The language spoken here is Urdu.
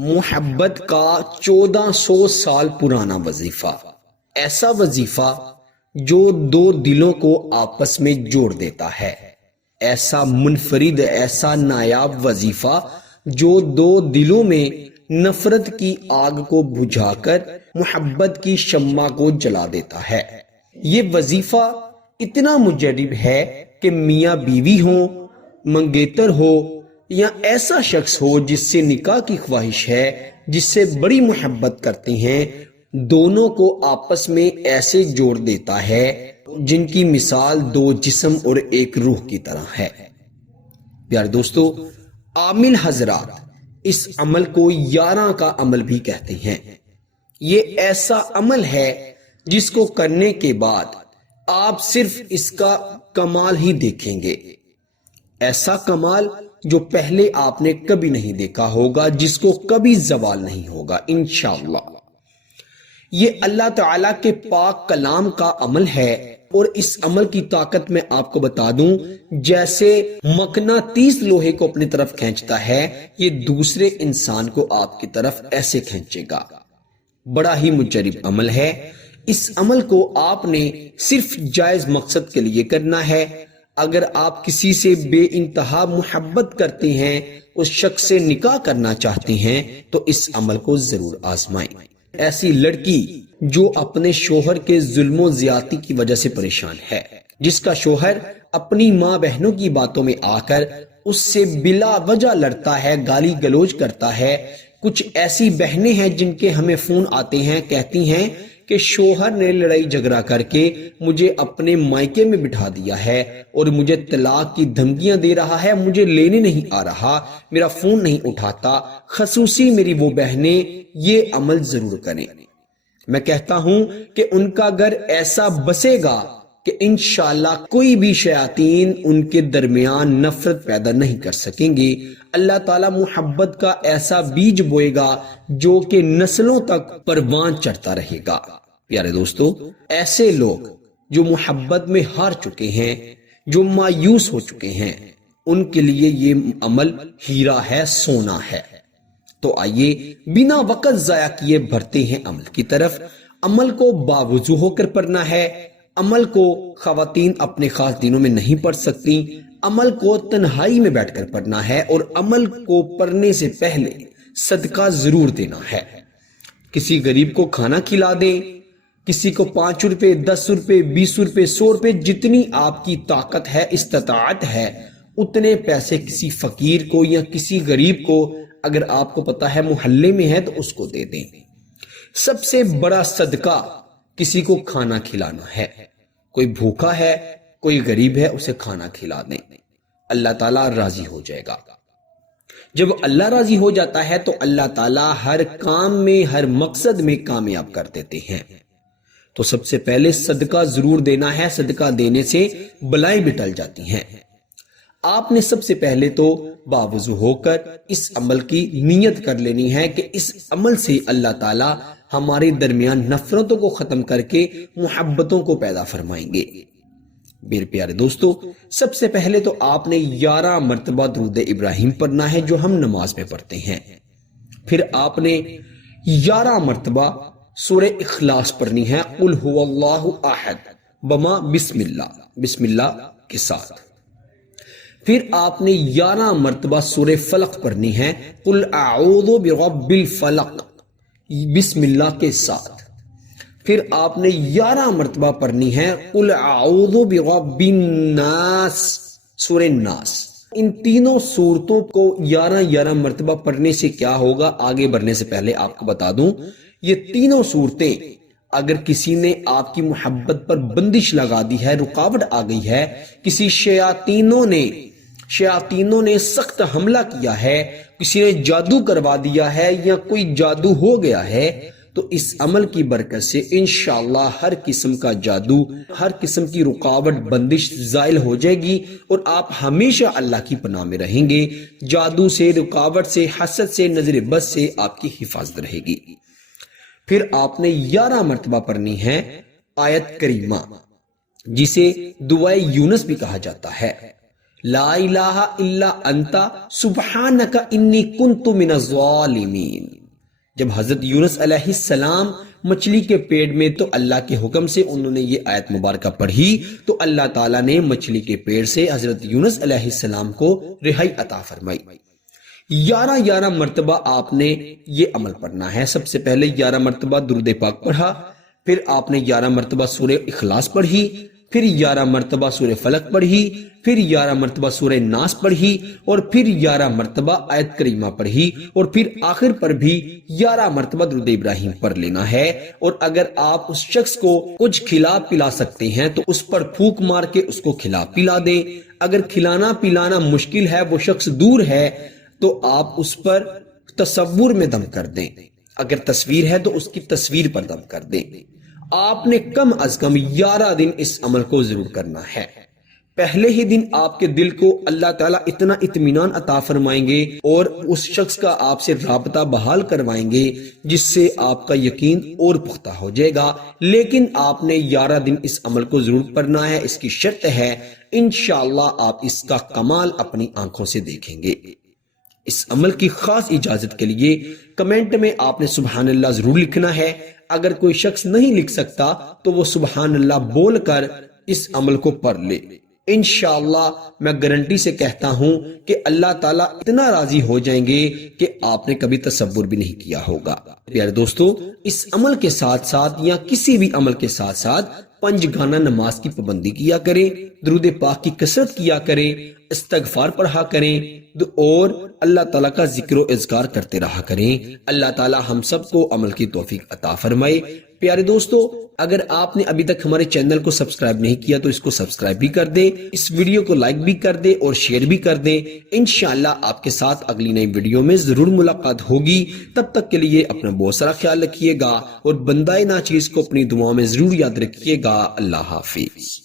محبت کا 1400 سال پرانا وظیفہ، ایسا وظیفہ جو دو دلوں کو آپس میں جوڑ دیتا ہے، ایسا منفرد، ایسا نایاب وظیفہ جو دو دلوں میں نفرت کی آگ کو بجھا کر محبت کی شمع کو جلا دیتا ہے۔ یہ وظیفہ اتنا مجرب ہے کہ میاں بیوی ہو، منگیتر ہو یا ایسا شخص ہو جس سے نکاح کی خواہش ہے، جس سے بڑی محبت کرتے ہیں، دونوں کو آپس میں ایسے جوڑ دیتا ہے جن کی مثال دو جسم اور ایک روح کی طرح ہے۔ پیارے دوستو، عامل حضرات اس عمل کو 11 کا عمل بھی کہتے ہیں۔ یہ ایسا عمل ہے جس کو کرنے کے بعد آپ صرف اس کا کمال ہی دیکھیں گے، ایسا کمال جو پہلے آپ نے کبھی نہیں دیکھا ہوگا، جس کو کبھی زوال نہیں ہوگا انشاءاللہ۔ یہ اللہ تعالیٰ کے پاک کلام کا عمل ہے، اور اس عمل کی طاقت میں آپ کو بتا دوں، جیسے مقناطیس لوہے کو اپنی طرف کھینچتا ہے، یہ دوسرے انسان کو آپ کی طرف ایسے کھینچے گا۔ بڑا ہی مجرب عمل ہے۔ اس عمل کو آپ نے صرف جائز مقصد کے لیے کرنا ہے۔ اگر آپ کسی سے بے انتہا محبت کرتے ہیں، اس شخص سے نکاح کرنا چاہتے ہیں، تو اس عمل کو ضرور آزمائیں۔ ایسی لڑکی جو اپنے شوہر کے ظلم و زیادتی کی وجہ سے پریشان ہے، جس کا شوہر اپنی ماں بہنوں کی باتوں میں آ کر اس سے بلا وجہ لڑتا ہے، گالی گلوچ کرتا ہے۔ کچھ ایسی بہنیں ہیں جن کے ہمیں فون آتے ہیں، کہتی ہیں کہ شوہر نے لڑائی جھگڑا کر کے مجھے اپنے مائکے میں بٹھا دیا ہے اور مجھے طلاق کی دھمکیاں دے رہا ہے، مجھے لینے نہیں آ رہا، میرا فون نہیں اٹھاتا۔ خصوصی میری وہ بہنیں یہ عمل ضرور کریں۔ میں کہتا ہوں کہ ان کا گھر ایسا بسے گا کہ انشاءاللہ کوئی بھی شیاطین ان کے درمیان نفرت پیدا نہیں کر سکیں گے۔ اللہ تعالیٰ محبت کا ایسا بیج بوئے گا جو کہ نسلوں تک پروان چڑھتا رہے گا۔ پیارے دوستو، ایسے لوگ جو محبت میں ہار چکے ہیں، جو مایوس ہو چکے ہیں، ان کے لیے یہ عمل ہیرا ہے، سونا ہے۔ تو آئیے بنا وقت ضائع کیے بڑھتے ہیں عمل کی طرف۔ عمل کو باوضو ہو کر پڑھنا ہے۔ عمل کو خواتین اپنے خاص دنوں میں نہیں پڑھ سکتی، عمل کو تنہائی میں بیٹھ کر پڑھنا ہے، اور عمل کو پڑھنے سے پہلے صدقہ ضرور دینا ہے۔ کسی غریب کو کھانا کھلا دیں، کسی کو 5 روپے، 10 روپے، 20 روپے، 100 روپے، جتنی آپ کی طاقت ہے، استطاعت ہے، اتنے پیسے کسی فقیر کو یا کسی غریب کو، اگر آپ کو پتا ہے محلے میں ہے تو اس کو دے دیں۔ سب سے بڑا صدقہ کسی کو کھانا کھلانا ہے۔ کوئی بھوکا ہے، کوئی غریب ہے، اسے کھانا کھلا دیں، اللہ تعالیٰ راضی ہو جائے گا۔ جب اللہ راضی ہو جاتا ہے تو اللہ تعالیٰ ہر کام میں، ہر مقصد میں کامیاب کر دیتے ہیں۔ تو سب سے پہلے صدقہ ضرور دینا ہے۔ صدقہ دینے سے بلائیں بھی ٹل جاتی ہیں۔ آپ نے سب سے پہلے تو باوضو ہو کر اس عمل کی نیت کر لینی ہے کہ اس عمل سے اللہ تعالیٰ ہمارے درمیان نفرتوں کو ختم کر کے محبتوں کو پیدا فرمائیں گے۔ میرے پیارے دوستو، سب سے پہلے تو آپ نے 11 مرتبہ درود ابراہیم پڑھنا ہے جو ہم نماز میں پڑھتے ہیں۔ پھر آپ نے 11 مرتبہ سورہ اخلاص پڑھنی ہے، قل هو اللہ احد، بما بسم اللہ کے ساتھ۔ پھر آپ نے 11 مرتبہ سورہ فلق پڑھنی ہے، قل اعوذ برب الفلق، بسم اللہ کے ساتھ۔ پھر آپ نے 11 مرتبہ پڑھنی ہے، قل اعوذ برب الناس، سورہ ناس۔ ان تینوں سورتوں کو 11 مرتبہ پڑھنے سے کیا ہوگا، آگے بڑھنے سے پہلے آپ کو بتا دوں، یہ تینوں صورتیں اگر کسی نے آپ کی محبت پر بندش لگا دی ہے، رکاوٹ آ گئی ہے، کسی شیاطینوں نے سخت حملہ کیا ہے، کسی نے جادو کروا دیا ہے یا کوئی جادو ہو گیا ہے، تو اس عمل کی برکت سے انشاءاللہ ہر قسم کا جادو، ہر قسم کی رکاوٹ، بندش زائل ہو جائے گی، اور آپ ہمیشہ اللہ کی پناہ میں رہیں گے۔ جادو سے، رکاوٹ سے، حسد سے، نظر بد سے آپ کی حفاظت رہے گی۔ پھر آپ نے 11 مرتبہ پڑھنی ہے آیت کریمہ، جسے دعائے یونس بھی کہا جاتا ہے۔ لا الہ الا انت سبحانک انی کنت من الظالمین۔ جب حضرت یونس علیہ السلام مچھلی کے پیٹ میں تو اللہ کے حکم سے انہوں نے یہ آیت مبارکہ پڑھی تو اللہ تعالیٰ نے مچھلی کے پیٹ سے حضرت یونس علیہ السلام کو رہائی عطا فرمائی۔ 11 مرتبہ آپ نے یہ عمل پڑھنا ہے۔ سب سے پہلے 11 مرتبہ درود پاک پڑھا، پھر آپ نے 11 مرتبہ سورہ اخلاص پڑھی، پھر 11 مرتبہ سورہ فلق پڑھی، پھر 11 مرتبہ سورہ ناس پڑھی، اور پھر 11 مرتبہ آیت کریمہ پڑھی، اور پھر آخر پر بھی 11 مرتبہ درود ابراہیم پڑھ لینا ہے۔ اور اگر آپ اس شخص کو کچھ کھلا پلا سکتے ہیں تو اس پر پھونک مار کے اس کو کھلا پلا دیں۔ اگر کھلانا پلانا مشکل ہے، وہ شخص دور ہے، تو آپ اس پر تصور میں دم کر دیں۔ اگر تصویر ہے تو اس کی تصویر پر دم کر دیں۔ آپ نے کم از کم 11 دن اس عمل کو ضرور کرنا ہے۔ پہلے ہی دن آپ کے دل کو اللہ تعالیٰ اتنا اطمینان عطا فرمائیں گے اور اس شخص کا آپ سے رابطہ بحال کروائیں گے جس سے آپ کا یقین اور پختہ ہو جائے گا۔ لیکن آپ نے 11 دن اس عمل کو ضرور کرنا ہے، اس کی شرط ہے، انشاءاللہ آپ اس کا کمال اپنی آنکھوں سے دیکھیں گے۔ اس عمل کی خاص اجازت کے لیے کمنٹ میں آپ نے سبحان اللہ ضرور لکھنا ہے۔ اگر کوئی شخص نہیں لکھ سکتا تو وہ سبحان اللہ بول کر اس عمل کو پڑھ لے۔ انشاءاللہ میں گارنٹی سے کہتا ہوں کہ اللہ تعالیٰ اتنا راضی ہو جائیں گے کہ آپ نے کبھی تصور بھی نہیں کیا ہوگا۔ پیارے دوستو، اس عمل کے ساتھ ساتھ یا کسی بھی عمل کے ساتھ ساتھ 5 گانا نماز کی پابندی کیا کریں، درود پاک کی کثرت کیا کریں، استغفار پڑھا کریں اور اللہ تعالیٰ کا ذکر و اذکار کرتے رہا کریں۔ اللہ تعالیٰ ہم سب کو عمل کی توفیق عطا فرمائے۔ پیارے دوستو، اگر آپ نے ابھی تک ہمارے چینل کو سبسکرائب نہیں کیا تو اس کو سبسکرائب بھی کر دیں، اس ویڈیو کو لائک بھی کر دیں اور شیئر بھی کر دیں۔ انشاءاللہ آپ کے ساتھ اگلی نئی ویڈیو میں ضرور ملاقات ہوگی۔ تب تک کے لیے اپنا بہت سارا خیال رکھیے گا اور بندہ ناچیز کو اپنی دعاؤں میں ضرور یاد رکھیے گا۔ اللہ حافظ۔